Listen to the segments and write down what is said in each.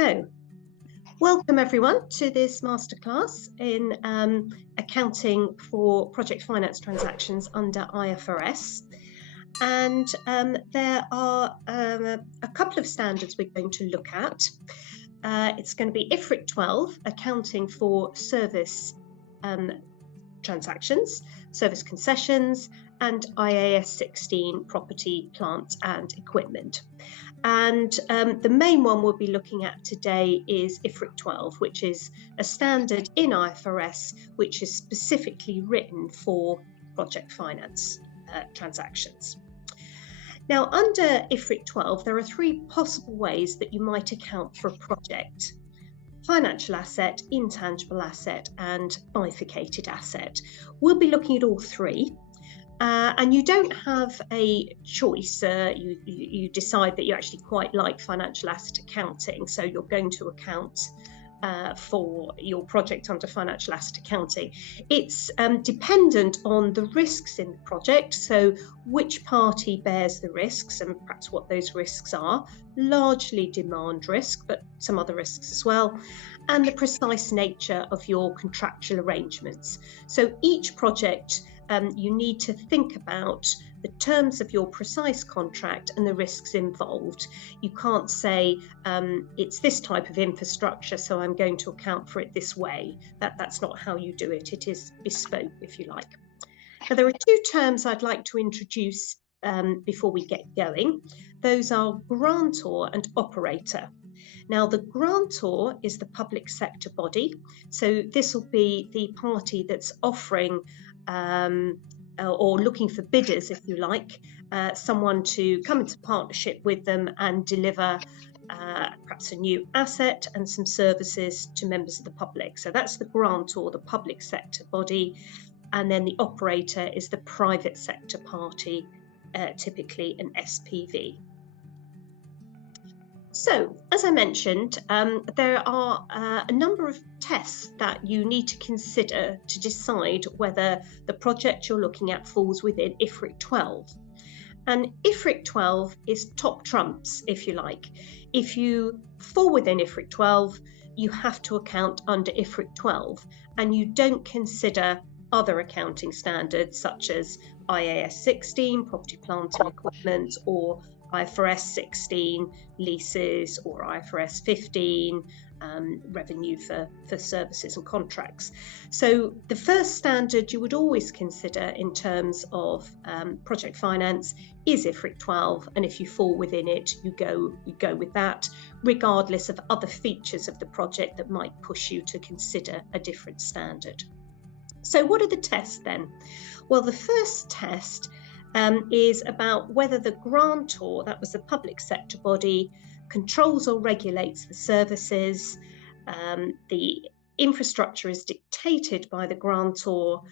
So, welcome everyone to this masterclass in accounting for project finance transactions under IFRS. And there are a couple of standards we're going to look at. It's going to be IFRIC 12, accounting for service transactions, service concessions, and IAS16, property, plant and equipment. And the main one we'll be looking at today is IFRIC 12, which is a standard in IFRS which is specifically written for project finance transactions. Now, under IFRIC 12, there are three possible ways that you might account for a project: financial asset, intangible asset, and bifurcated asset. We'll be looking at all three. And you don't have a choice. You decide that you actually quite like financial asset accounting, so you're going to account for your project under financial asset accounting. It's dependent on the risks in the project, so which party bears the risks and perhaps what those risks are, largely demand risk, but some other risks as well, and the precise nature of your contractual arrangements. So each project, you need to think about the terms of your precise contract and the risks involved. You can't say it's this type of infrastructure, so I'm going to account for it this way. That's not how you do it. It is bespoke, if you like. Now, there are two terms I'd like to introduce before we get going. Those are grantor and operator. Now, the grantor is the public sector body. So this will be the party that's offering or looking for bidders, if you like, someone to come into partnership with them and deliver perhaps a new asset and some services to members of the public. So that's the grantor, the public sector body. And then the operator is the private sector party, typically an SPV. So, as I mentioned, there are a number of tests that you need to consider to decide whether the project you're looking at falls within IFRIC 12. And IFRIC 12 is top trumps, if you like. If you fall within IFRIC 12, you have to account under IFRIC 12, and you don't consider other accounting standards such as IAS16, property, plant and equipment, or IFRS 16, leases, or IFRS 15, revenue for services and contracts. So the first standard you would always consider in terms of project finance is IFRIC 12, and if you fall within it, you go with that, regardless of other features of the project that might push you to consider a different standard. So what are the tests then? Well, the first test is about whether the grantor, that was the public sector body, controls or regulates the services. The infrastructure is dictated by the grantor,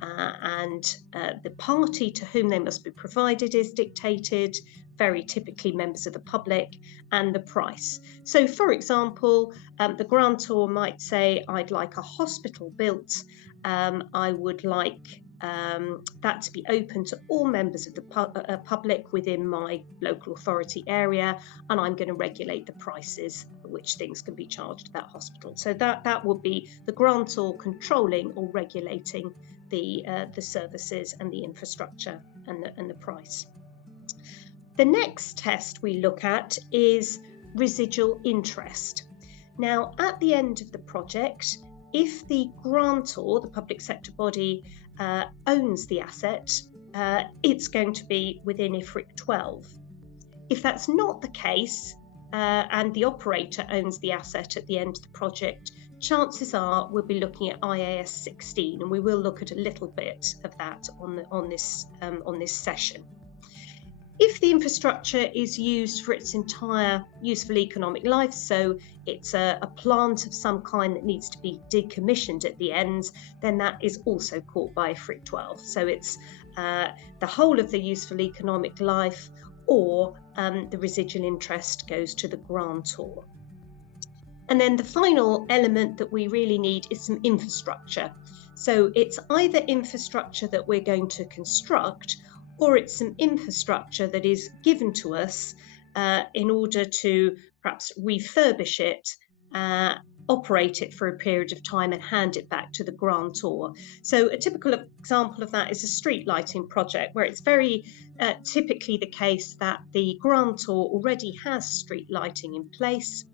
and the party to whom they must be provided is dictated, very typically members of the public, and the price. So, for example, the grantor might say, I'd like a hospital built. I would like that to be open to all members of the public within my local authority area, and I'm going to regulate the prices at which things can be charged at that hospital. So that would be the grantor controlling or regulating the services and the infrastructure and the price. The next test we look at is residual interest. Now, at the end of the project, if the grantor, the public sector body, owns the asset, it's going to be within IFRIC 12. If that's not the case, and the operator owns the asset at the end of the project, chances are we'll be looking at IAS 16, and we will look at a little bit of that on this session. If the infrastructure is used for its entire useful economic life, so it's a plant of some kind that needs to be decommissioned at the end, then that is also caught by IFRIC 12. So it's the whole of the useful economic life, or the residual interest goes to the grantor. And then the final element that we really need is some infrastructure. So it's either infrastructure that we're going to construct, or it's some infrastructure that is given to us in order to perhaps refurbish it, operate it for a period of time and hand it back to the grantor. So a typical example of that is a street lighting project, where it's very typically the case that the grantor already has street lighting in place.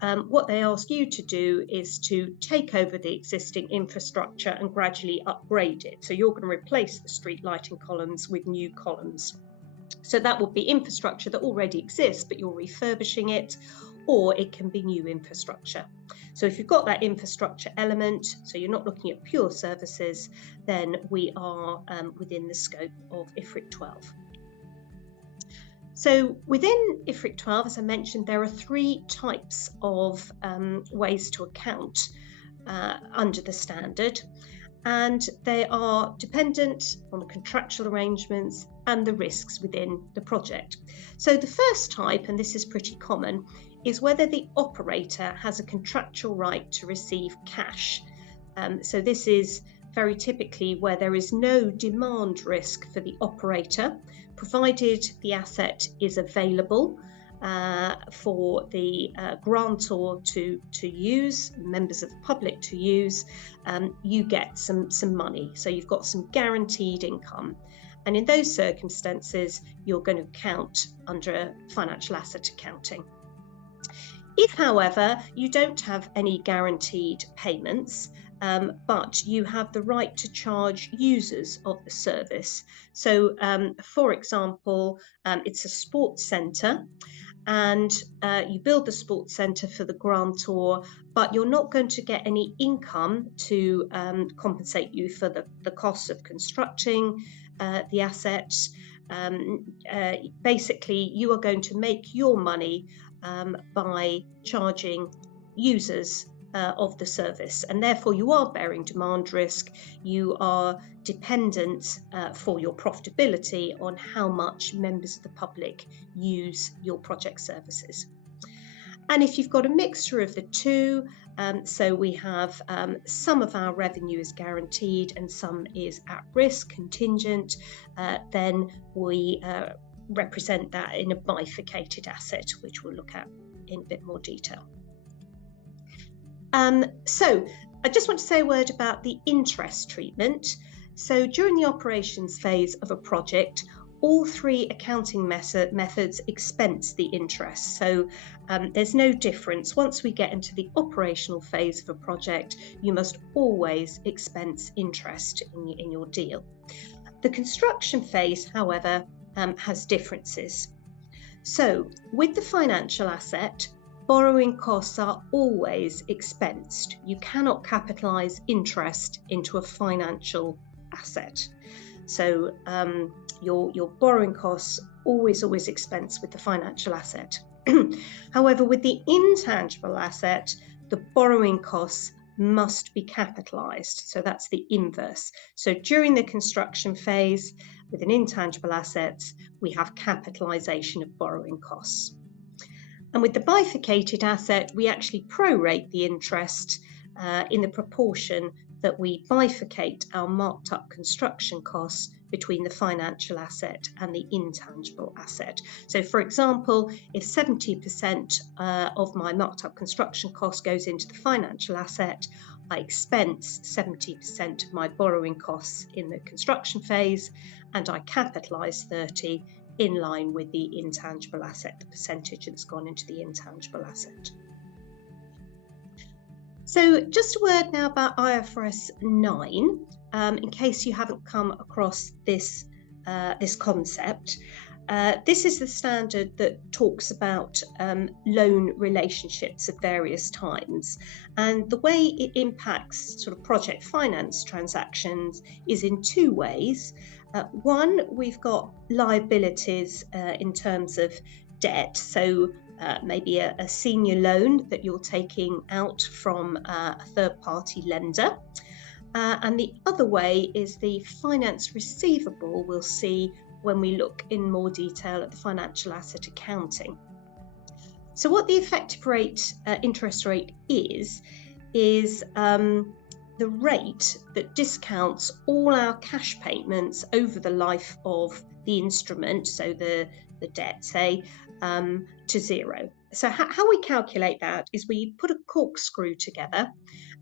What they ask you to do is to take over the existing infrastructure and gradually upgrade it. So you're going to replace the street lighting columns with new columns. So that will be infrastructure that already exists, but you're refurbishing it, or it can be new infrastructure. So if you've got that infrastructure element, so you're not looking at pure services, then we are within the scope of IFRIC 12. So within IFRIC 12, as I mentioned, there are 3 types of ways to account under the standard, and they are dependent on the contractual arrangements and the risks within the project. So the first type, and this is pretty common, is whether the operator has a contractual right to receive cash. So this is very typically where there is no demand risk for the operator, provided the asset is available for the grantor to use, members of the public to use. You get some money, so you've got some guaranteed income. And in those circumstances, you're going to count under financial asset accounting. If, however, you don't have any guaranteed payments, but you have the right to charge users of the service. So, for example, it's a sports centre, and you build the sports centre for the grantor, but you're not going to get any income to compensate you for the costs of constructing the assets. Basically, you are going to make your money by charging users of the service, and therefore you are bearing demand risk. You are dependent for your profitability on how much members of the public use your project services. And if you've got a mixture of the two, so we have some of our revenue is guaranteed and some is at risk, contingent, then we represent that in a bifurcated asset, which we'll look at in a bit more detail. So I just want to say a word about the interest treatment. So during the operations phase of a project, all 3 accounting methods expense the interest. So there's no difference. Once we get into the operational phase of a project, you must always expense interest in your deal. The construction phase, however, has differences. So with the financial asset, borrowing costs are always expensed. You cannot capitalise interest into a financial asset. So your borrowing costs always expense with the financial asset. However, with the intangible asset, the borrowing costs must be capitalised. So that's the inverse. So during the construction phase, with an intangible asset, we have capitalisation of borrowing costs. And with the bifurcated asset, we actually prorate the interest in the proportion that we bifurcate our marked up construction costs between the financial asset and the intangible asset. So for example, if 70% of my marked up construction cost goes into the financial asset, I expense 70% of my borrowing costs in the construction phase, and I capitalise 30% in line with the intangible asset, the percentage that's gone into the intangible asset. So just a word now about IFRS 9, in case you haven't come across this concept. This is the standard that talks about loan relationships of various times, and the way it impacts sort of project finance transactions is in 2 ways. One, we've got liabilities in terms of debt, so maybe a senior loan that you're taking out from a third-party lender. And the other way is the finance receivable we'll see when we look in more detail at the financial asset accounting. So what the effective rate, interest rate is the rate that discounts all our cash payments over the life of the instrument, so the debt, say, to zero. So how we calculate that is we put a corkscrew together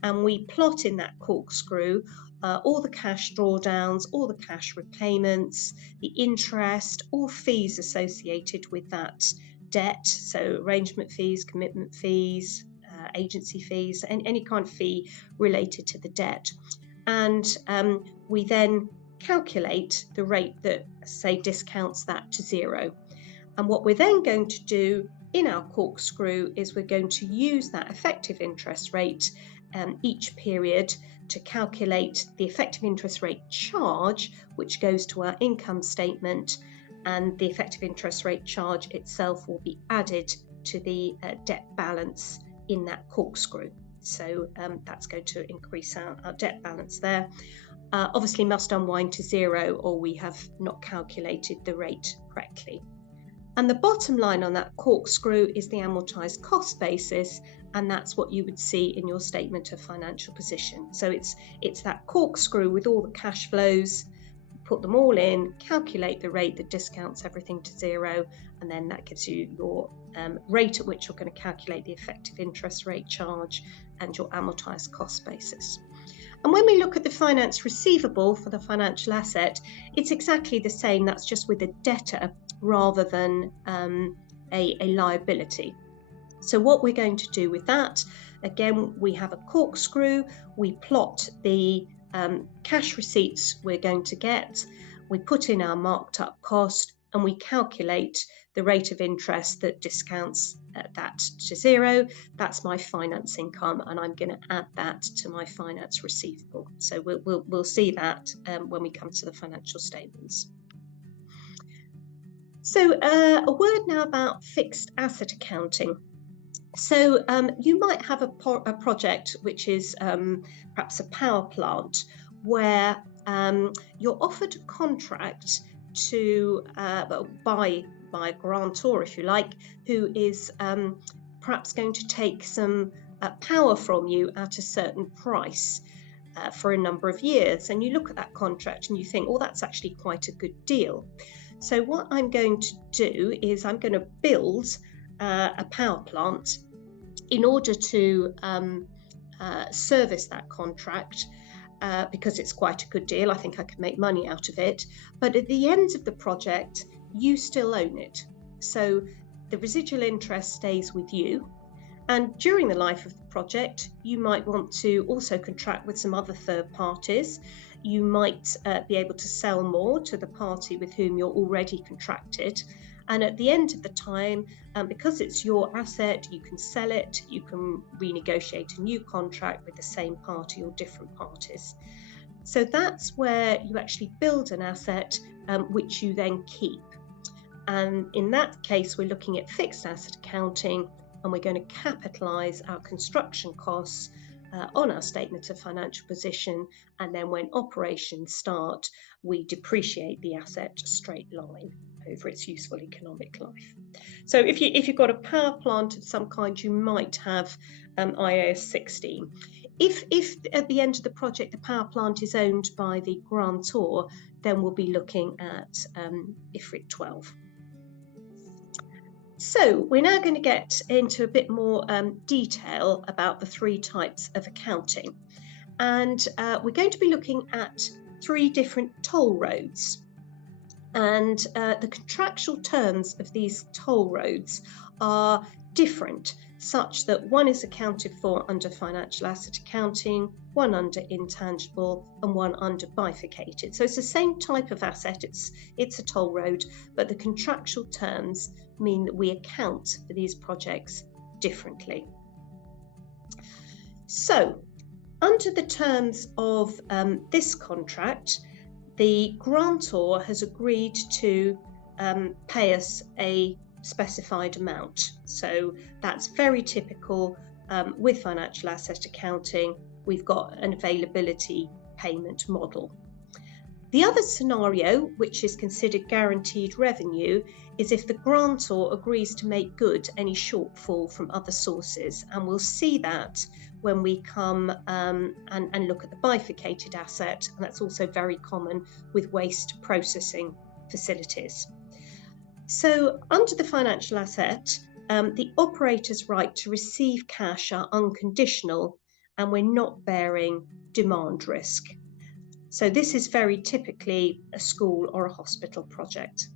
and we plot in that corkscrew all the cash drawdowns, all the cash repayments, the interest, all fees associated with that debt, so arrangement fees, commitment fees, agency fees, and any kind of fee related to the debt. And we then calculate the rate that, say, discounts that to zero. And what we're then going to do in our corkscrew is we're going to use that effective interest rate each period to calculate the effective interest rate charge, which goes to our income statement, and the effective interest rate charge itself will be added to the debt balance in that corkscrew. So that's going to increase our debt balance there. Obviously must unwind to zero or we have not calculated the rate correctly. And the bottom line on that corkscrew is the amortized cost basis, and that's what you would see in your statement of financial position. So it's that corkscrew with all the cash flows, put them all in, calculate the rate that discounts everything to zero, and then that gives you your rate at which you're going to calculate the effective interest rate charge and your amortized cost basis. And when we look at the finance receivable for the financial asset, it's exactly the same. That's just with a debtor rather than a liability. So what we're going to do with that, again, we have a corkscrew, we plot the cash receipts we're going to get, we put in our marked up cost, and we calculate the rate of interest that discounts that to zero. That's my finance income, and I'm going to add that to my finance receivable. So we'll see that when we come to the financial statements. So a word now about fixed asset accounting. So you might have a project which is perhaps a power plant where you're offered a contract to by a grantor, if you like, who is perhaps going to take some power from you at a certain price for a number of years. And you look at that contract and you think, oh, that's actually quite a good deal. So what I'm going to do is I'm going to build a power plant in order to service that contract because it's quite a good deal. I think I could make money out of it. But at the end of the project, you still own it. So the residual interest stays with you. And during the life of the project, you might want to also contract with some other third parties. You might be able to sell more to the party with whom you're already contracted. And at the end of the time, because it's your asset, you can sell it, you can renegotiate a new contract with the same party or different parties. So that's where you actually build an asset which you then keep. And in that case, we're looking at fixed asset accounting, and we're going to capitalise our construction costs on our statement of financial position, and then when operations start, we depreciate the asset straight line over its useful economic life. So if you've got a power plant of some kind, you might have IAS16. If at the end of the project the power plant is owned by the grantor, then we'll be looking at IFRIC 12. So we're now going to get into a bit more detail about the three types of accounting. And we're going to be looking at three different toll roads. And the contractual terms of these toll roads are different, such that one is accounted for under financial asset accounting, one under intangible, and one under bifurcated. So it's the same type of asset, it's a toll road, but the contractual terms mean that we account for these projects differently. So under the terms of this contract, the grantor has agreed to pay us a specified amount. So that's very typical with financial asset accounting. We've got an availability payment model. The other scenario, which is considered guaranteed revenue, is if the grantor agrees to make good any shortfall from other sources. And we'll see that when we come and look at the bifurcated asset. And that's also very common with waste processing facilities. So under the financial asset, the operator's right to receive cash are unconditional, and we're not bearing demand risk. So this is very typically a school or a hospital project,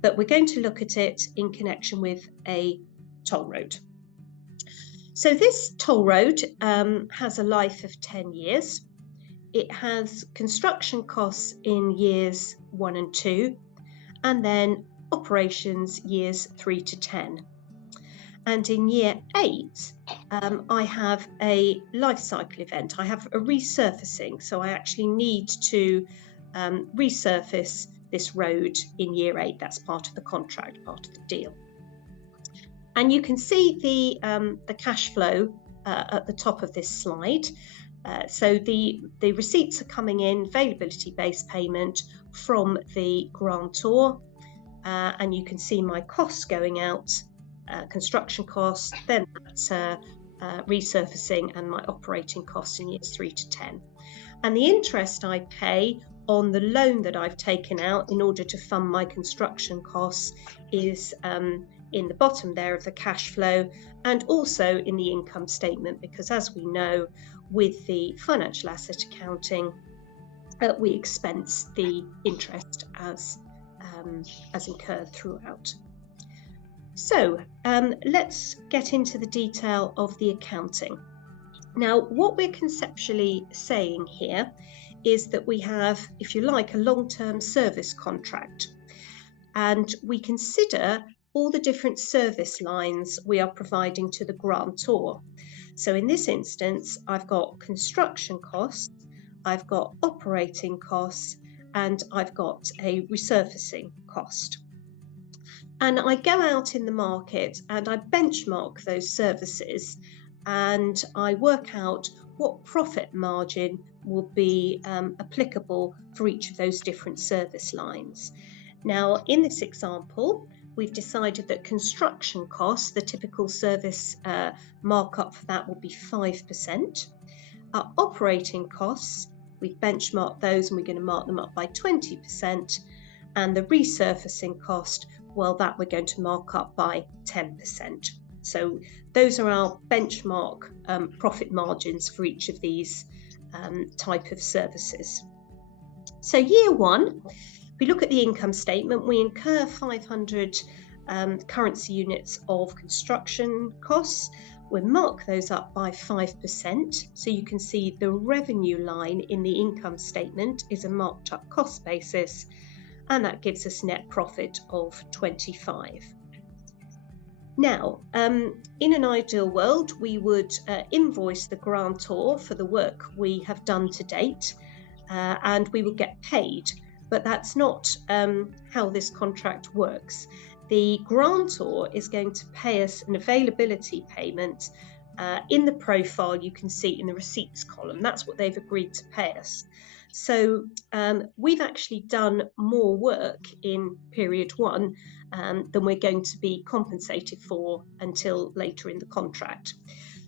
but we're going to look at it in connection with a toll road. So this toll road has a life of 10 years. It has construction costs in years 1 and 2, and then operations years 3 to 10. And in year 8, I have a life cycle event. I have a resurfacing. So I actually need to resurface this road in year 8. That's part of the contract, part of the deal. And you can see the cash flow at the top of this slide. So the receipts are coming in, availability-based payment from the grantor, and you can see my costs going out, construction costs, then that's resurfacing, and my operating costs in years 3 to 10. And the interest I pay on the loan that I've taken out in order to fund my construction costs is in the bottom there of the cash flow, and also in the income statement, because as we know, with the financial asset accounting, we expense the interest as incurred throughout. So let's get into the detail of the accounting. Now, what we're conceptually saying here is that we have, if you like, a long-term service contract, and we consider all the different service lines we are providing to the grantor. So in this instance, I've got construction costs, I've got operating costs, and I've got a resurfacing cost. And I go out in the market and I benchmark those services, and I work out what profit margin will be applicable for each of those different service lines. Now, in this example, we've decided that construction costs, the typical service markup for that will be 5%. Our operating costs, we've benchmarked those and we're going to mark them up by 20%. And the resurfacing cost, well, that we're going to mark up by 10%. So those are our benchmark profit margins for each of these type of services. So year 1, if we look at the income statement, we incur 500 currency units of construction costs. We mark those up by 5%. So you can see the revenue line in the income statement is a marked up cost basis, and that gives us net profit of 25. Now, in an ideal world, we would invoice the grantor for the work we have done to date, and we would get paid. But that's not how this contract works. The grantor is going to pay us an availability payment in the profile you can see in the receipts column. That's what they've agreed to pay us. So we've actually done more work in period 1 than we're going to be compensated for until later in the contract.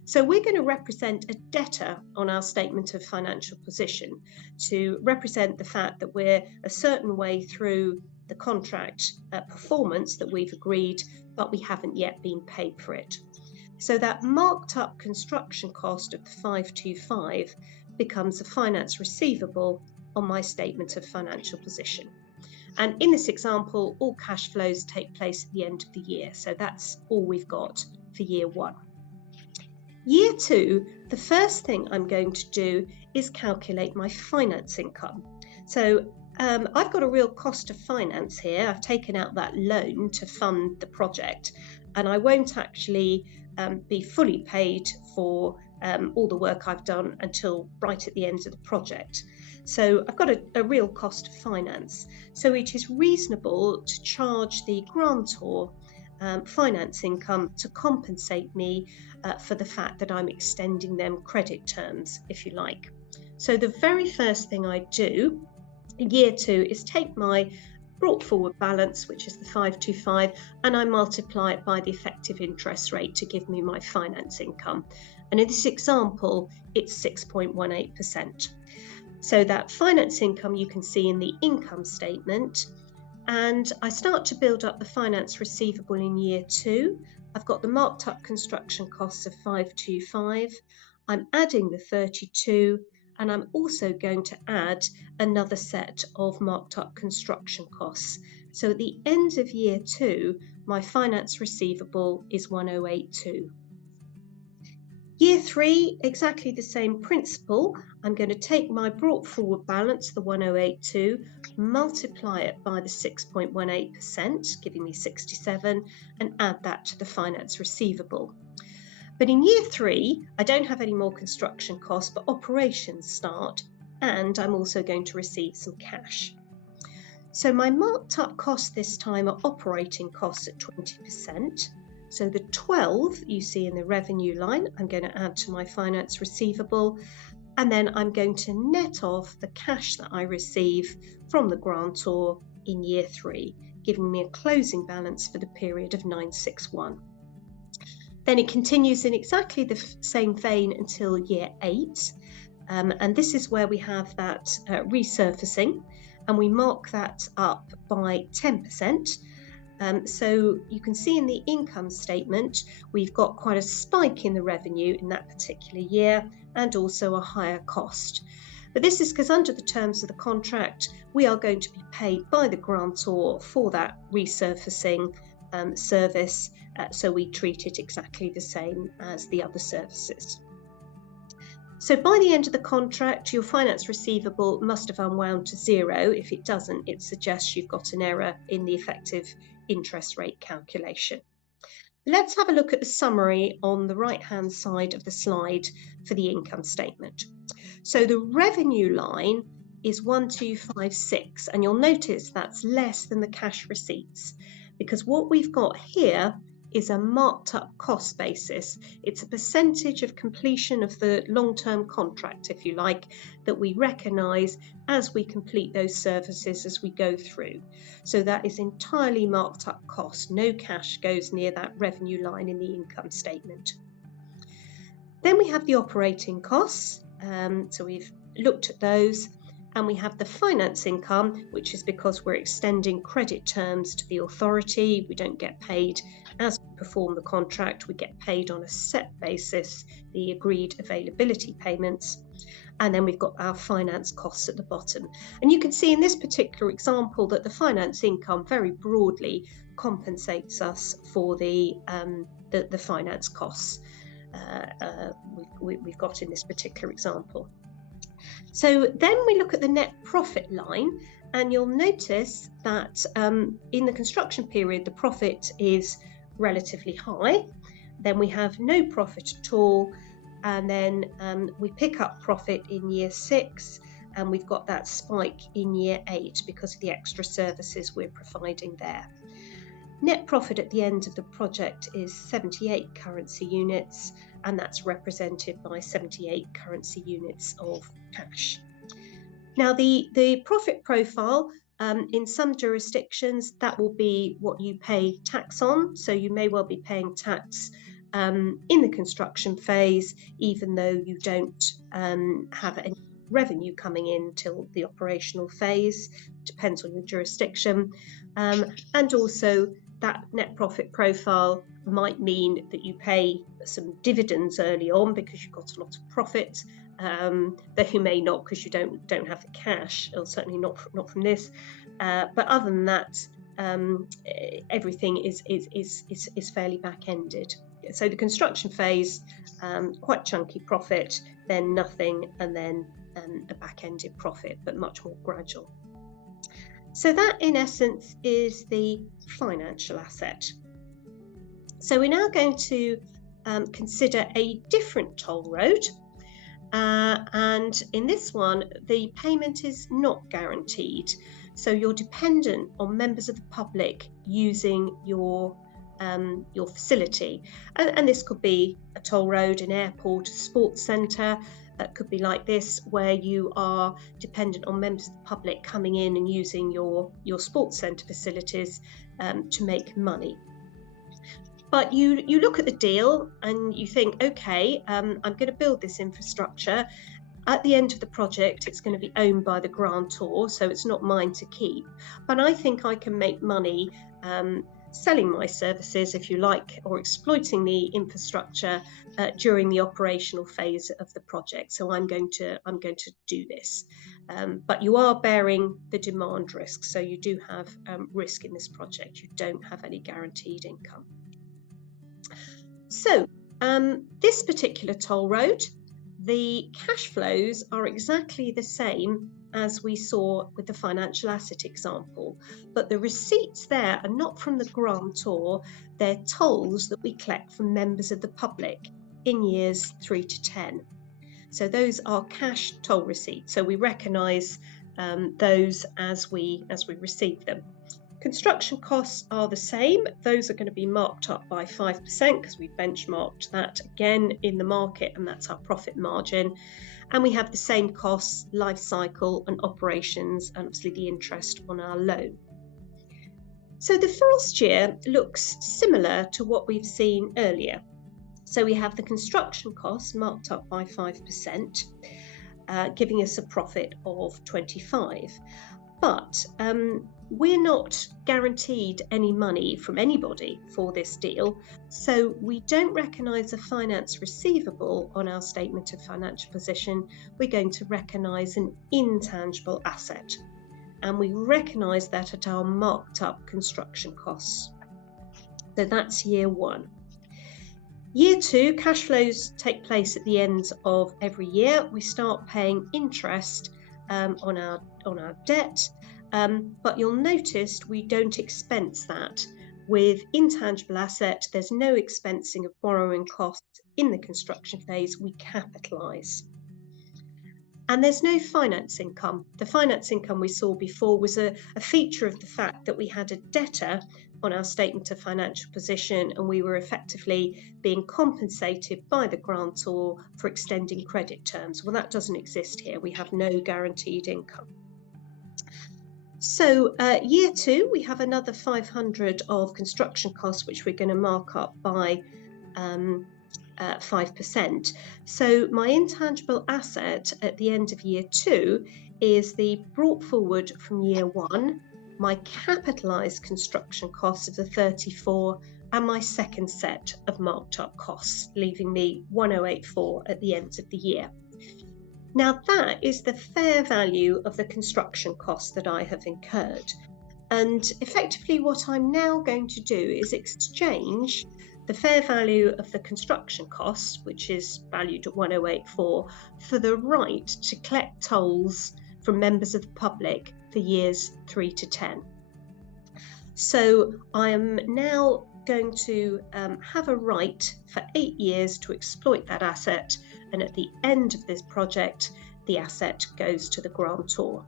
So we're going to represent a debtor on our statement of financial position to represent the fact that we're a certain way through the contract performance that we've agreed, but we haven't yet been paid for it. So that marked up construction cost of the 525 becomes a finance receivable on my statement of financial position. And in this example, all cash flows take place at the end of the year. So that's all we've got for year 1. Year 2, the first thing I'm going to do is calculate my finance income. So I've got a real cost of finance here. I've taken out that loan to fund the project, and I won't actually be fully paid for all the work I've done until right at the end of the project. So I've got a real cost of finance. So it is reasonable to charge the grantor finance income to compensate me for the fact that I'm extending them credit terms, if you like. So the very first thing I do in year 2 is take my brought forward balance, which is the 525, and I multiply it by the effective interest rate to give me my finance income. And in this example, it's 6.18%. So that finance income you can see in the income statement, And I start to build up the finance receivable in year 2. I've got the marked up construction costs of 525. I'm adding the 32, and I'm also going to add another set of marked up construction costs. So at the end of year 2, my finance receivable is 1082. Year 3, exactly the same principle. I'm going to take my brought forward balance, the 1082, multiply it by the 6.18%, giving me 67, and add that to the finance receivable. But in year 3, I don't have any more construction costs, but operations start, and I'm also going to receive some cash. So my marked up costs this time are operating costs at 20%. So the 12 you see in the revenue line, I'm going to add to my finance receivable, and then I'm going to net off the cash that I receive from the grantor in year 3, giving me a closing balance for the period of 961. Then it continues in exactly the same vein until year 8, and this is where we have that resurfacing, and we mark that up by 10%. So you can see in the income statement, we've got quite a spike in the revenue in that particular year and also a higher cost. But this is because under the terms of the contract, we are going to be paid by the grantor for that resurfacing service. So we treat it exactly the same as the other services. So by the end of the contract, your finance receivable must have unwound to 0. If it doesn't, it suggests you've got an error in the effective interest rate calculation. Let's have a look at the summary on the right-hand side of the slide for the income statement. So the revenue line is 1256, and you'll notice that's less than the cash receipts, because what we've got here is a marked up cost basis. It's a percentage of completion of the long-term contract, if you like, that we recognise as we complete those services as we go through. So that is entirely marked up cost. No cash goes near that revenue line in the income statement. Then we have the operating costs. So we've looked at those. And we have the finance income, which is because we're extending credit terms to the authority. We don't get paid as we perform the contract. We get paid on a set basis, the agreed availability payments. And then we've got our finance costs at the bottom. And you can see in this particular example that the finance income very broadly compensates us for the finance costs we've got in this particular example. So then we look at the net profit line, and you'll notice that in the construction period, the profit is relatively high. Then we have no profit at all, and then we pick up profit in year 6, and we've got that spike in year 8 because of the extra services we're providing there. Net profit at the end of the project is 78 currency units, and that's represented by 78 currency units of cash. Now, the profit profile, in some jurisdictions, that will be what you pay tax on. So you may well be paying tax in the construction phase, even though you don't have any revenue coming in till the operational phase. Depends on your jurisdiction. And also, that net profit profile might mean that you pay some dividends early on because you've got a lot of profit, though you may not because you don't have the cash, or certainly not from this. But other than that, everything is fairly back-ended. So the construction phase, quite chunky profit, then nothing, and then a back-ended profit, but much more gradual. So that, in essence, is the financial asset. So we're now going to consider a different toll road. And in this one, the payment is not guaranteed. So you're dependent on members of the public using your facility. And this could be a toll road, an airport, a sports centre. That could be like this, where you are dependent on members of the public coming in and using your sports centre facilities to make money. But you look at the deal and you think, okay, I'm going to build this infrastructure. At the end of the project, it's going to be owned by the grantor, so it's not mine to keep. But I think I can make money selling my services, if you like, or exploiting the infrastructure during the operational phase of the project. So I'm going to do this. But you are bearing the demand risk, so you do have risk in this project. You don't have any guaranteed income. So this particular toll road, the cash flows are exactly the same as we saw with the financial asset example, but the receipts there are not from the grantor, they're tolls that we collect from members of the public in years 3 to 10. So those are cash toll receipts, so we recognise those as we receive them. Construction costs are the same. Those are going to be marked up by 5% because we've benchmarked that again in the market, and that's our profit margin. And we have the same costs, life cycle and operations, and obviously the interest on our loan. So the first year looks similar to what we've seen earlier. So we have the construction costs marked up by 5%, giving us a profit of 25. But we're not guaranteed any money from anybody for this deal, so we don't recognise a finance receivable on our statement of financial position. We're going to recognise an intangible asset, and we recognise that at our marked up construction costs. So that's year 1. Year 2, cash flows take place at the end of every year. We start paying interest on our debt, but you'll notice we don't expense that. With intangible asset, there's no expensing of borrowing costs in the construction phase, we capitalise. And there's no finance income. The finance income we saw before was a feature of the fact that we had a debtor on our statement of financial position, and we were effectively being compensated by the grantor for extending credit terms. Well, that doesn't exist here. We have no guaranteed income. So year 2, we have another 500 of construction costs, which we're going to mark up by 5%. So my intangible asset at the end of year 2 is the brought forward from year 1, my capitalised construction costs of the 34, and my second set of marked up costs, leaving me 1084 at the end of the year. Now that is the fair value of the construction costs that I have incurred. And effectively what I'm now going to do is exchange the fair value of the construction costs, which is valued at 1084, for the right to collect tolls from members of the public for years 3 to 10. So I am now going to have a right for 8 years to exploit that asset, and at the end of this project the asset goes to the grantor.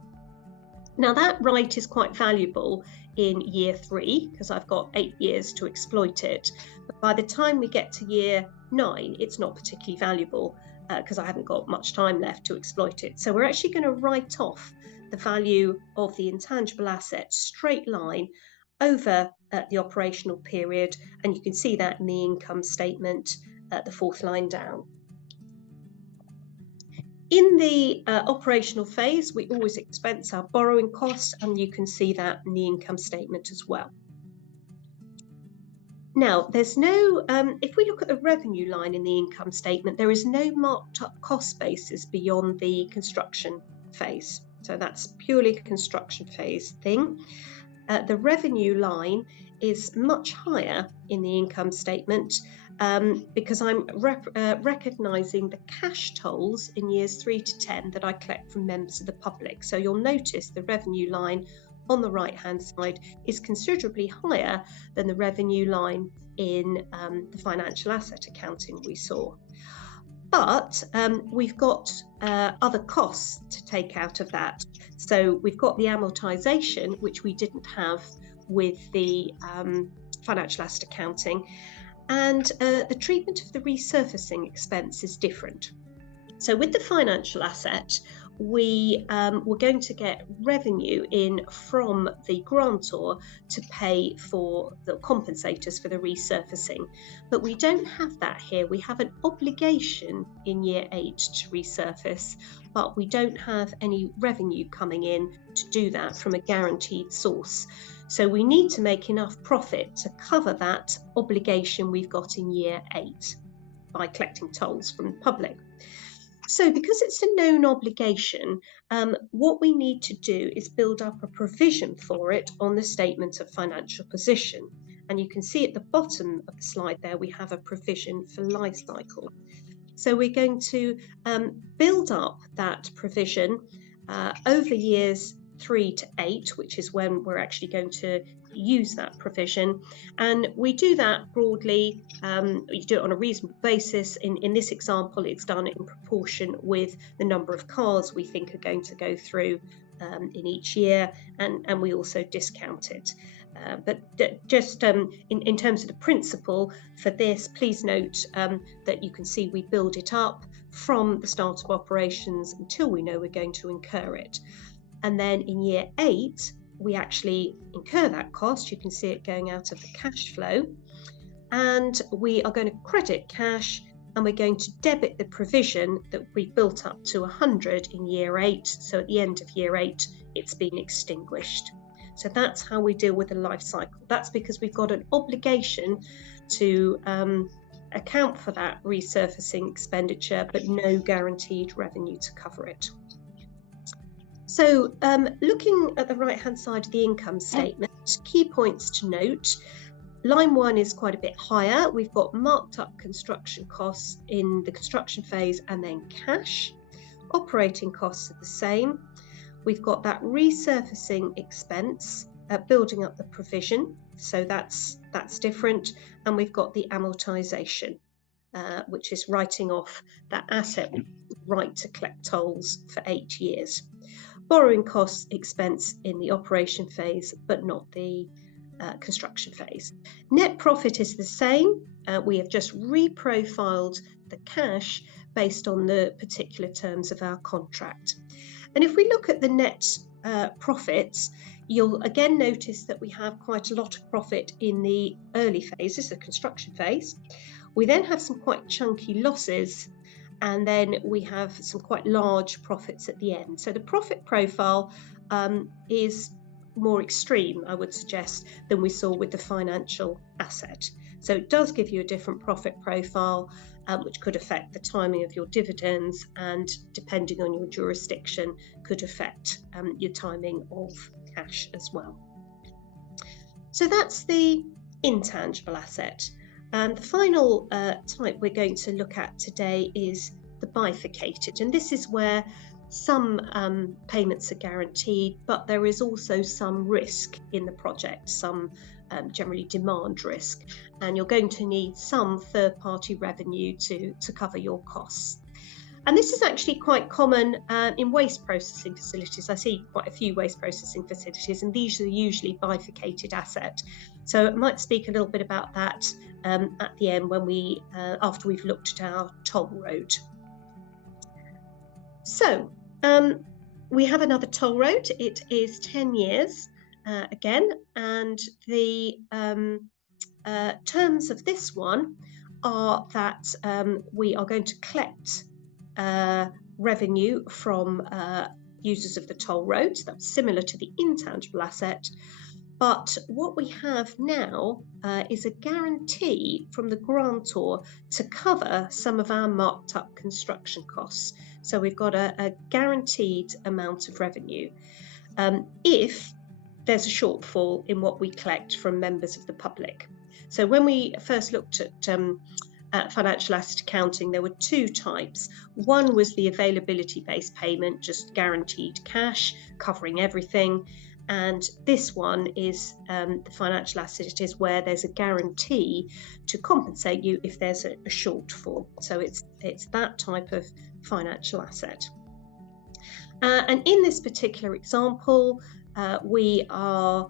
Now that right is quite valuable in year 3 because I've got 8 years to exploit it, but by the time we get to year 9 it's not particularly valuable because I haven't got much time left to exploit it. So we're actually going to write off the value of the intangible asset straight line over the operational period, and you can see that in the income statement at the 4th line down. In the operational phase, we always expense our borrowing costs, and you can see that in the income statement as well. Now, there's no, if we look at the revenue line in the income statement, there is no marked up cost basis beyond the construction phase. So that's purely a construction phase thing. The revenue line is much higher in the income statement because I'm recognising the cash tolls in years 3 to 10 that I collect from members of the public. So you'll notice the revenue line on the right hand side is considerably higher than the revenue line in the financial asset accounting we saw. But we've got other costs to take out of that. So we've got the amortization, which we didn't have with the financial asset accounting, and the treatment of the resurfacing expense is different. So with the financial asset, we're going to get revenue in from the grantor to pay for the compensators for the resurfacing. But we don't have that here. We have an obligation in year 8 to resurface, but we don't have any revenue coming in to do that from a guaranteed source. So we need to make enough profit to cover that obligation we've got in year 8 by collecting tolls from the public. So because it's a known obligation, what we need to do is build up a provision for it on the statement of financial position. And you can see at the bottom of the slide there, we have a provision for life cycle. So we're going to build up that provision over years 3 to 8, which is when we're actually going to use that provision. And we do that broadly, you do it on a reasonable basis. In this example, it's done in proportion with the number of cars we think are going to go through in each year, and we also discount it. But just in terms of the principle for this, please note that you can see we build it up from the start of operations until we know we're going to incur it. And then in year 8, we actually incur that cost. You can see it going out of the cash flow. And we are going to credit cash, and we're going to debit the provision that we built up to 100 in year 8. So at the end of year 8, it's been extinguished. So that's how we deal with the life cycle. That's because we've got an obligation to account for that resurfacing expenditure, but no guaranteed revenue to cover it. So looking at the right-hand side of the income statement, key points to note. Line 1 is quite a bit higher. We've got marked up construction costs in the construction phase and then cash. Operating costs are the same. We've got that resurfacing expense, building up the provision, so that's different. And we've got the amortization, which is writing off that asset right to collect tolls for 8 years. Borrowing costs expense in the operation phase, but not the construction phase. Net profit is the same. We have just reprofiled the cash based on the particular terms of our contract. And if we look at the net profits, you'll again notice that we have quite a lot of profit in the early phases, the construction phase. We then have some quite chunky losses, and then we have some quite large profits at the end. So the profit profile is more extreme, I would suggest, than we saw with the financial asset. So it does give you a different profit profile, which could affect the timing of your dividends, and depending on your jurisdiction, could affect your timing of cash as well. So that's the intangible asset. And the final type we're going to look at today is the bifurcated. And this is where some payments are guaranteed, but there is also some risk in the project, some generally demand risk, and you're going to need some third-party revenue to cover your costs. And this is actually quite common in waste processing facilities. I see quite a few waste processing facilities, and these are usually bifurcated asset. So I might speak a little bit about that at the end when after we've looked at our toll road. So we have another toll road. It is 10 years again, and the terms of this one are that we are going to collect revenue from users of the toll road. That's similar to the intangible asset. But what we have now is a guarantee from the grantor to cover some of our marked up construction costs. So we've got a guaranteed amount of revenue if there's a shortfall in what we collect from members of the public. So when we first looked at financial asset accounting, there were two types. One was the availability-based payment, just guaranteed cash covering everything. And this one is the financial asset. It is where there's a guarantee to compensate you if there's a shortfall. So it's that type of financial asset. And in this particular example, we are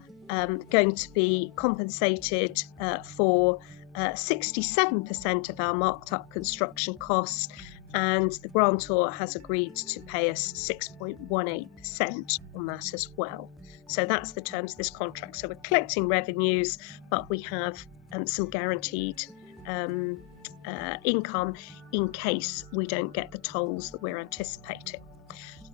going to be compensated for 67% of our marked up construction costs and the grantor has agreed to pay us 6.18% on that as well. So that's the terms of this contract. So we're collecting revenues, but we have some guaranteed income in case we don't get the tolls that we're anticipating.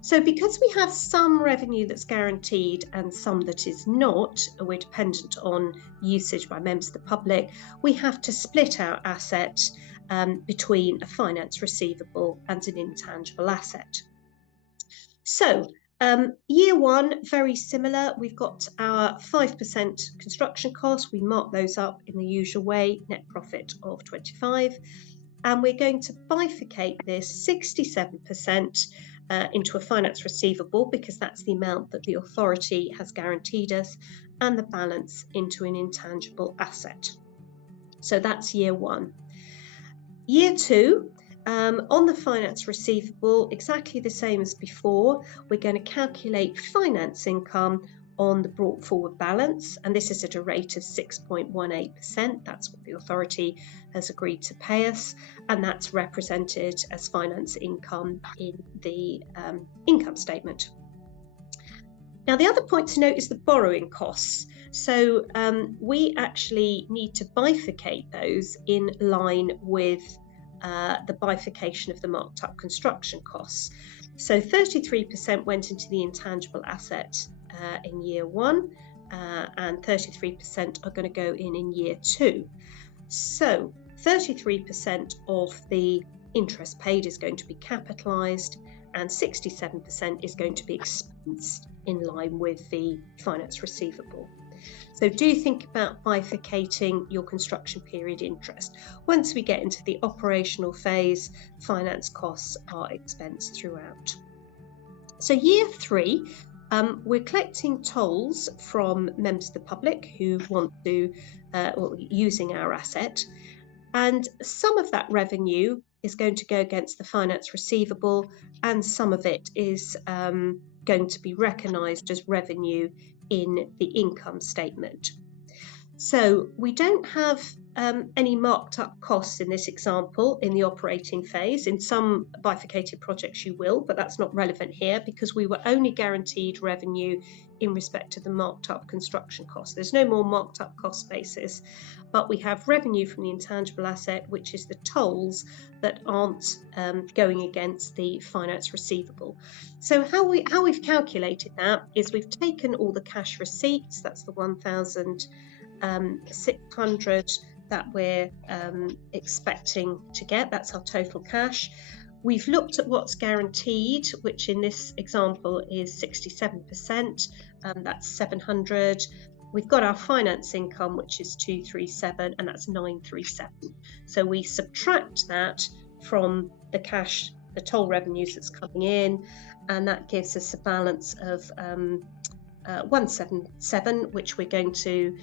So because we have some revenue that's guaranteed and some that is not, we're dependent on usage by members of the public, we have to split our asset between a finance receivable and an intangible asset. So year one, very similar. We've got our 5% construction costs. We mark those up in the usual way, net profit of 25. And we're going to bifurcate this 67% into a finance receivable, because that's the amount that the authority has guaranteed us, and the balance into an intangible asset. So that's year one. Year two, on the finance receivable, exactly the same as before, we're going to calculate finance income on the brought forward balance, and this is at a rate of 6.18%. That's what the authority has agreed to pay us, and that's represented as finance income in the income statement. Now, the other point to note is the borrowing costs. So we actually need to bifurcate those in line with the bifurcation of the marked up construction costs. So 33% went into the intangible asset in year one, and 33% are going to go in year two. So 33% of the interest paid is going to be capitalised, and 67% is going to be expensed in line with the finance receivable. So do think about bifurcating your construction period interest. Once we get into the operational phase, finance costs are expensed throughout. So year three, we're collecting tolls from members of the public who want to, using our asset, and some of that revenue is going to go against the finance receivable, and some of it is going to be recognised as revenue in the income statement. So we don't have any marked up costs in this example in the operating phase. In some bifurcated projects you will, but that's not relevant here because we were only guaranteed revenue in respect to the marked up construction cost. There's no more marked up cost basis, but we have revenue from the intangible asset, which is the tolls that aren't going against the finance receivable. So how we've calculated that is we've taken all the cash receipts, that's the 1,600 that we're expecting to get, that's our total cash. We've looked at what's guaranteed, which in this example is 67%, that's 700. We've got our finance income, which is 237, and that's 937. So we subtract that from the cash, the toll revenues that's coming in, and that gives us a balance of 177, which we're going to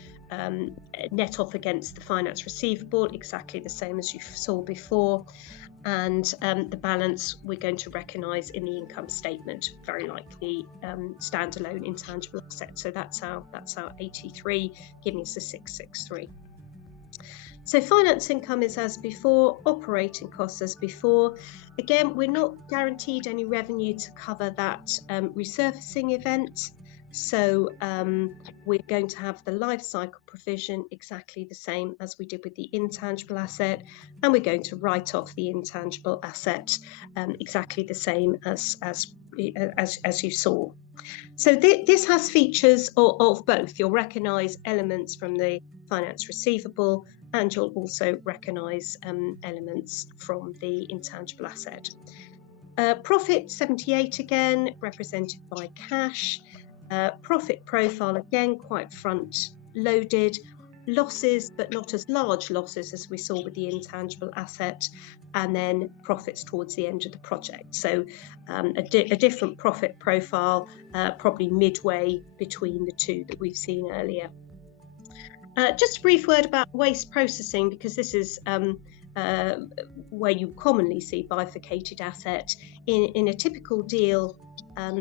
net off against the finance receivable, exactly the same as you saw before, and the balance we're going to recognise in the income statement, very like the standalone intangible asset. So that's our 83, giving us a 663. So finance income is as before, operating costs as before. Again, we're not guaranteed any revenue to cover that resurfacing event. So we're going to have the life cycle provision exactly the same as we did with the intangible asset, and we're going to write off the intangible asset exactly the same as you saw. So this has features of both. You'll recognise elements from the finance receivable, and you'll also recognise elements from the intangible asset. Profit 78 again, represented by cash. Profit profile again quite front loaded, losses but not as large losses as we saw with the intangible asset, and then profits towards the end of the project. So a different profit profile, probably midway between the two that we've seen earlier. Just a brief word about waste processing, because this is where you commonly see bifurcated asset. In a typical deal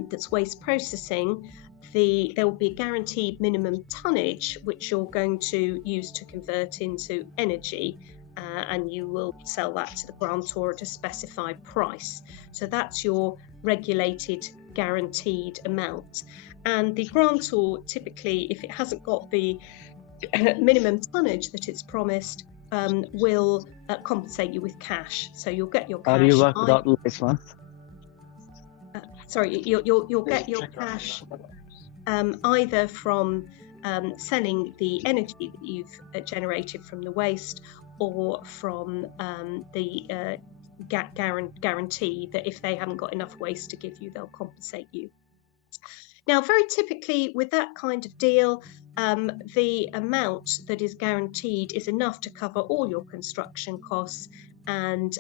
that's waste processing, there will be a guaranteed minimum tonnage which you're going to use to convert into energy, and you will sell that to the grantor at a specified price. So that's your regulated guaranteed amount. And the grantor typically, if it hasn't got the minimum tonnage that it's promised, will compensate you with cash. So you'll get your cash. How do you work without lights, man? Sorry, you'll get your cash either from selling the energy that you've generated from the waste, or from the guarantee that if they haven't got enough waste to give you, they'll compensate you. Now, very typically with that kind of deal, the amount that is guaranteed is enough to cover all your construction costs and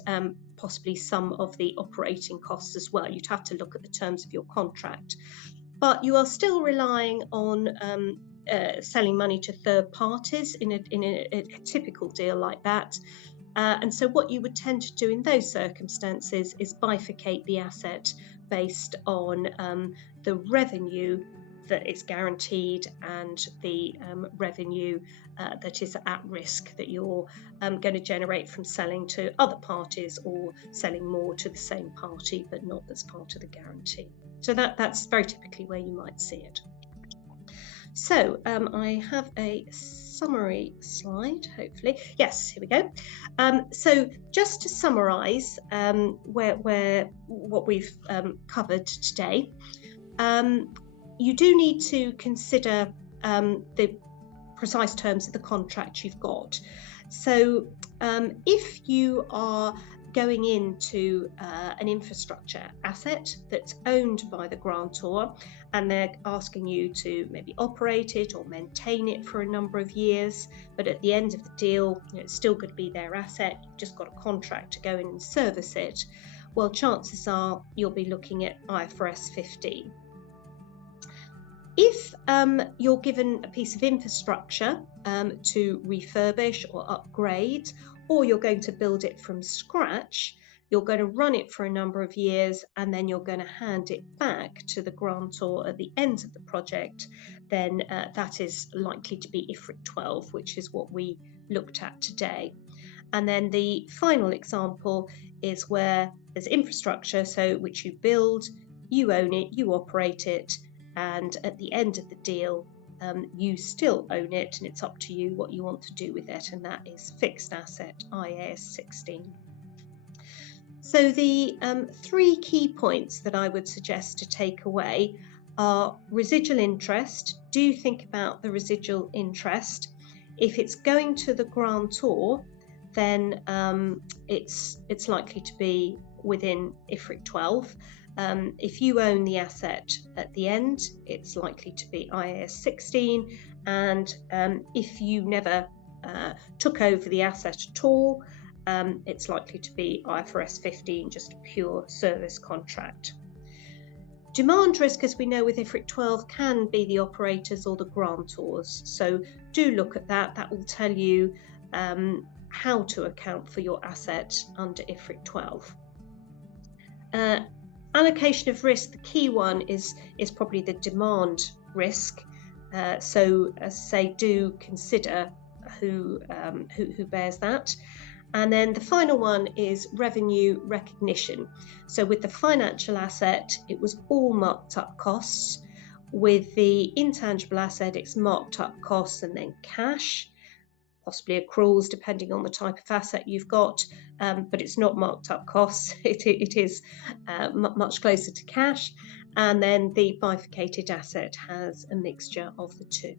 possibly some of the operating costs as well. You'd have to look at the terms of your contract. But you are still relying on selling money to third parties in a typical deal like that. And so what you would tend to do in those circumstances is bifurcate the asset based on the revenue that is guaranteed and the revenue that is at risk that you're going to generate from selling to other parties, or selling more to the same party but not as part of the guarantee. So that's very typically where you might see it. So I have a summary slide, hopefully. Yes, here we go. So just to summarize what we've covered today, you do need to consider the precise terms of the contract you've got. So if you are going into an infrastructure asset that's owned by the grantor, and they're asking you to maybe operate it or maintain it for a number of years, but at the end of the deal, it's still going to be their asset, you've just got a contract to go in and service it, well, chances are you'll be looking at IFRS 15. If you're given a piece of infrastructure to refurbish or upgrade, or you're going to build it from scratch, you're going to run it for a number of years and then you're going to hand it back to the grantor at the end of the project, then that is likely to be IFRIC 12, which is what we looked at today. And then the final example is where there's infrastructure, so which you build, you own it, you operate it, and at the end of the deal, you still own it, and it's up to you what you want to do with it, and that is fixed asset IAS16. So the three key points that I would suggest to take away are residual interest. Do think about the residual interest. If it's going to the grantor, then it's likely to be within IFRIC 12. If you own the asset at the end, it's likely to be IAS16, and if you never took over the asset at all, it's likely to be IFRS 15, just a pure service contract. Demand risk, as we know with IFRIC 12, can be the operators or the grantors, so do look at that. That will tell you how to account for your asset under IFRIC 12. Allocation of risk, the key one is probably the demand risk. So as I say, do consider who bears that. And then the final one is revenue recognition. So with the financial asset, it was all marked up costs. With the intangible asset, it's marked up costs and then cash, possibly accruals depending on the type of asset you've got, but it's not marked up costs. It is much closer to cash. And then the bifurcated asset has a mixture of the two.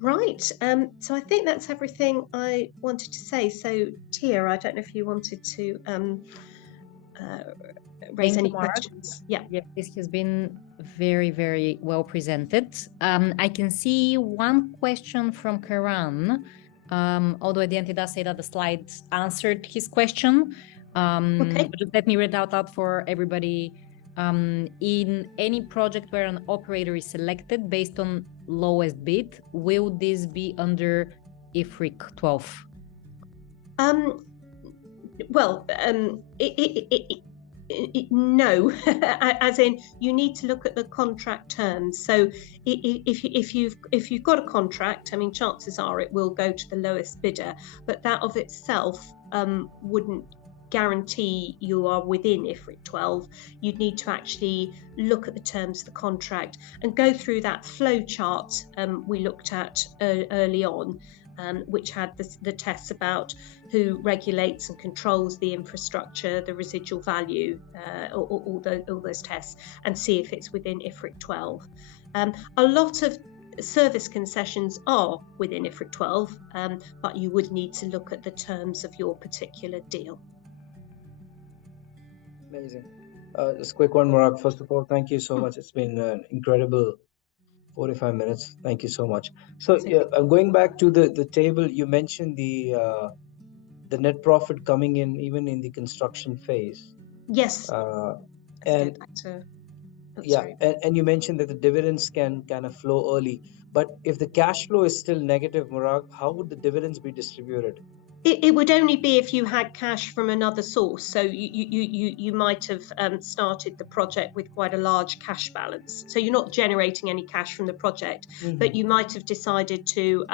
Right, so I think that's everything I wanted to say. So Tia, I don't know if you wanted to raise any questions. Yeah, this has been very, very well presented. I can see one question from Karan, although at the end it does say that the slides answered his question. Okay. But just let me read out loud for everybody. In any project where an operator is selected based on lowest bid, will this be under IFRIC 12? No, as in you need to look at the contract terms. So if you've got a contract, I mean, chances are it will go to the lowest bidder, but that of itself wouldn't guarantee you are within IFRIC 12. You'd need to actually look at the terms of the contract and go through that flow chart we looked at early on, which had the tests about who regulates and controls the infrastructure, the residual value, all those tests, and see if it's within IFRIC 12. A lot of service concessions are within IFRIC 12, but you would need to look at the terms of your particular deal. Amazing. Just a quick one, Morag. First of all, thank you so much. It's been an incredible 45 minutes. Thank you so much. So yeah, going back to the table, you mentioned the net profit coming in even in the construction phase. Yes. And you mentioned that the dividends can kind of flow early. But if the cash flow is still negative, Morag, how would the dividends be distributed? It would only be if you had cash from another source. So you might have started the project with quite a large cash balance. So you're not generating any cash from the project, but you might have decided to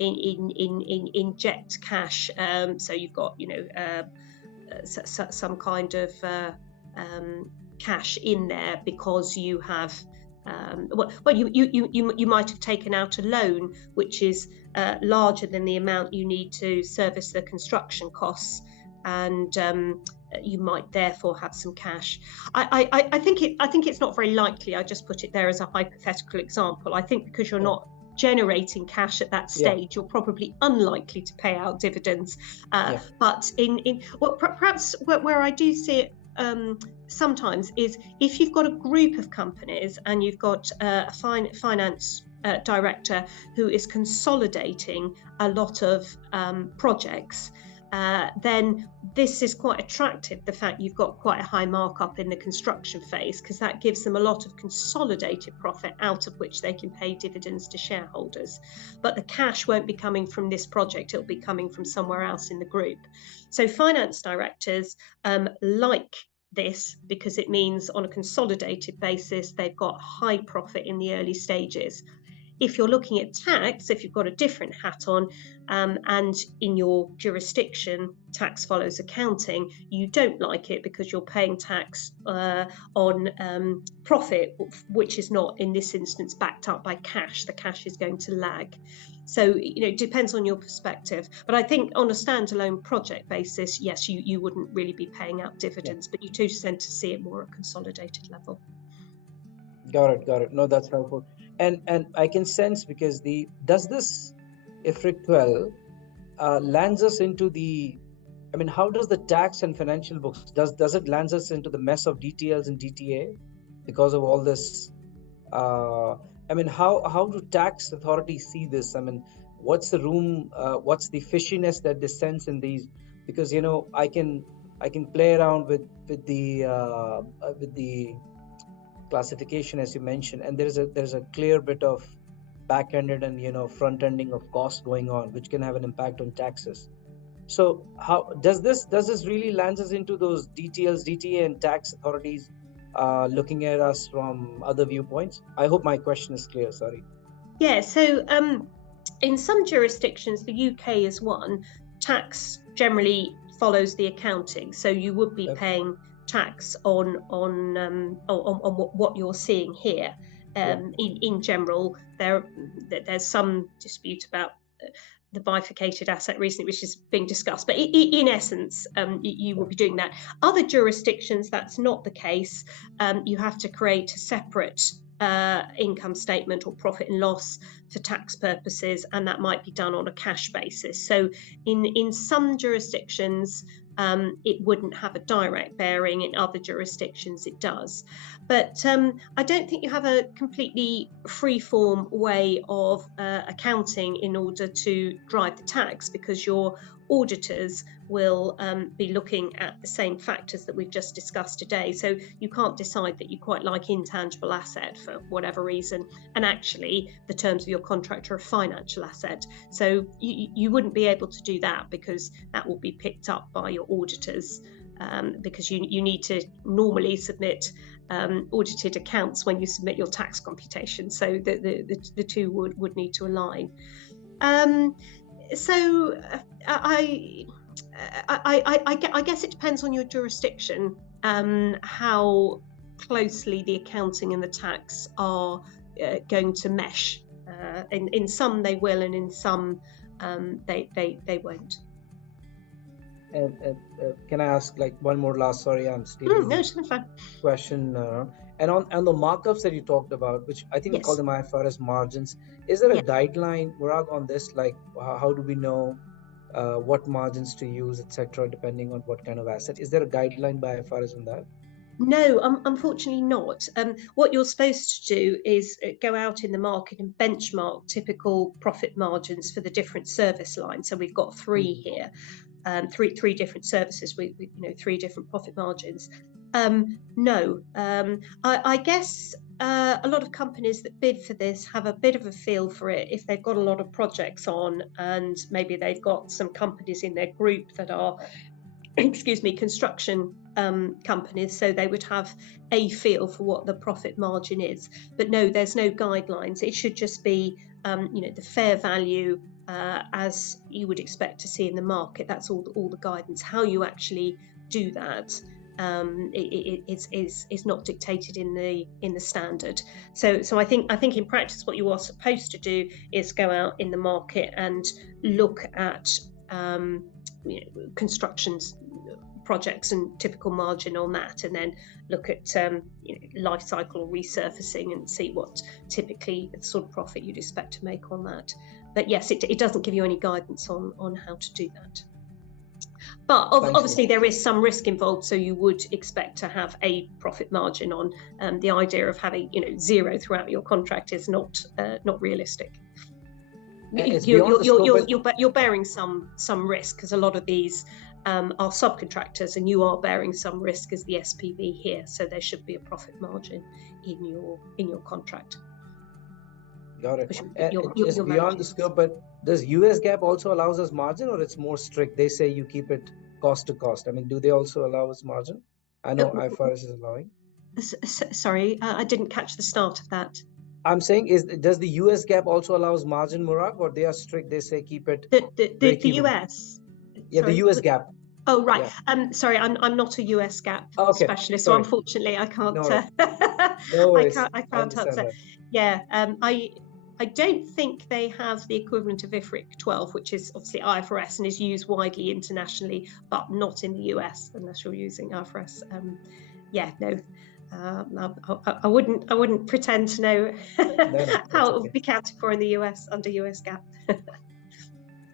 inject cash. So you've got some kind of cash in there because you have. You might have taken out a loan which is larger than the amount you need to service the construction costs, and you might therefore have some cash. I think it's not very likely. I just put it there as a hypothetical example. I think because you're not generating cash at that stage, you're probably unlikely to pay out dividends. But perhaps where I do see it sometimes is if you've got a group of companies and you've got a finance director who is consolidating a lot of projects, then this is quite attractive, the fact you've got quite a high markup in the construction phase, because that gives them a lot of consolidated profit out of which they can pay dividends to shareholders. But the cash won't be coming from this project, it'll be coming from somewhere else in the group. So finance directors like this because it means on a consolidated basis they've got high profit in the early stages. If you're looking at tax, if you've got a different hat on, and in your jurisdiction tax follows accounting, you don't like it because you're paying tax on profit, which is not in this instance backed up by cash. The cash is going to lag. So it depends on your perspective. But I think on a standalone project basis, yes, you wouldn't really be paying out dividends, but you do tend to see it more at a consolidated level. Got it. No, that's helpful. And I can sense, because does this IFRIC 12 lands us into how does the tax and financial books, does it lands us into the mess of DTLs and DTA because of all this? How do tax authorities see this? What's the room? What's the fishiness that they sense in these? Because I can play around with the classification as you mentioned, and there's a clear bit of back-ended and front ending of cost going on, which can have an impact on taxes. So how does this really lands us into those DTLs, DTA, and tax authorities looking at us from other viewpoints? I hope my question is clear. Sorry. Yeah. So in some jurisdictions, the UK is one, tax generally follows the accounting, so you would be paying tax on what you're seeing here. In general, there's some dispute about the bifurcated asset recently, which is being discussed, but in essence, you will be doing that. Other jurisdictions, that's not the case. You have to create a separate income statement or profit and loss for tax purposes, and that might be done on a cash basis. So in some jurisdictions, it wouldn't have a direct bearing. In other jurisdictions it does, but I don't think you have a completely free-form way of accounting in order to drive the tax, because your auditors will be looking at the same factors that we've just discussed today. So you can't decide that you quite like intangible asset for whatever reason, and actually the terms of your contract are a financial asset. So you wouldn't be able to do that, because that will be picked up by your auditors because you need to normally submit audited accounts when you submit your tax computation. So the two would need to align. So I guess it depends on your jurisdiction, how closely the accounting and the tax are going to mesh. In some they will, and in some they won't. And can I ask like one more last? Sorry, I'm stealing. No, it's fine. Question. And on the markups that you talked about, which I think we call them IFRS margins, is there a guideline, Morag, on this? Like, how do we know what margins to use, etc., depending on what kind of asset? Is there a guideline by IFRS on that? No, unfortunately not. What you're supposed to do is go out in the market and benchmark typical profit margins for the different service lines. So we've got three here, three different services with three different profit margins. No, I guess a lot of companies that bid for this have a bit of a feel for it if they've got a lot of projects on, and maybe they've got some companies in their group that are construction companies, so they would have a feel for what the profit margin is. But no, there's no guidelines. It should just be the fair value as you would expect to see in the market. That's all the guidance. How you actually do that is not dictated in the standard. So I think in practice what you are supposed to do is go out in the market and look at constructions projects and typical margin on that, and then look at life cycle or resurfacing and see what typically the sort of profit you'd expect to make on that. But yes, it doesn't give you any guidance on how to do that. But obviously there is some risk involved, so you would expect to have a profit margin on. The idea of having zero throughout your contract is not realistic. You're bearing some risk, because a lot of these are subcontractors, and you are bearing some risk as the SPV here. So there should be a profit margin in your contract. Got it. It's beyond the scope, but does US GAAP also allows us margin, or it's more strict? They say you keep it cost to cost. I mean, do they also allow us margin? I know IFRS is allowing. Sorry, I didn't catch the start of that. I'm saying, does the US GAAP also allows margin, Morag, or they are strict? They say keep it. The US. Yeah, sorry, the US GAAP. Oh right. Yeah. Sorry, I'm not a US GAAP specialist, so unfortunately I can't. I can't answer. Yeah, I don't think they have the equivalent of IFRIC 12, which is obviously IFRS and is used widely internationally, but not in the US unless you're using IFRS. I wouldn't pretend to know how it will be counted for in the US under US GAAP.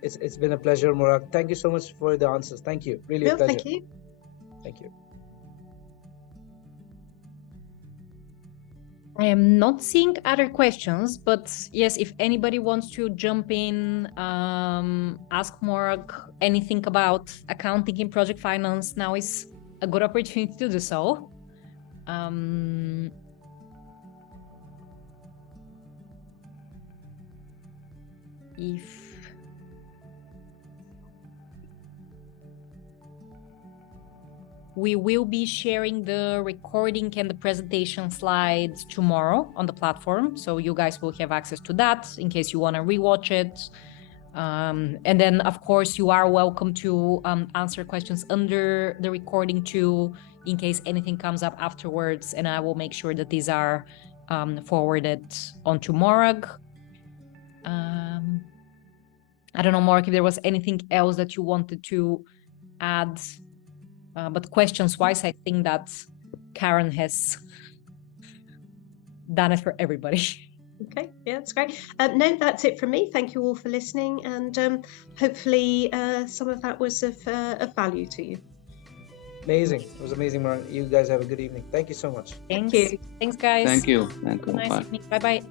It's been a pleasure, Morag. Thank you so much for the answers. Thank you. Really a pleasure. Thank you. Thank you. I am not seeing other questions, but yes, if anybody wants to jump in, ask Morag anything about accounting in project finance, now is a good opportunity to do so. We will be sharing the recording and the presentation slides tomorrow on the platform, so you guys will have access to that in case you want to rewatch it. And then, of course, you are welcome to answer questions under the recording too, in case anything comes up afterwards, and I will make sure that these are forwarded onto Morag. I don't know, Morag, if there was anything else that you wanted to add. But questions-wise, I think that Karen has done it for everybody. Okay, yeah, that's great. No, that's it from me. Thank you all for listening, and hopefully some of that was of value to you. Amazing. It was amazing, Morag. You guys have a good evening. Thank you so much. Thank you. Thanks, guys. Thank you. Nice evening. Bye-bye.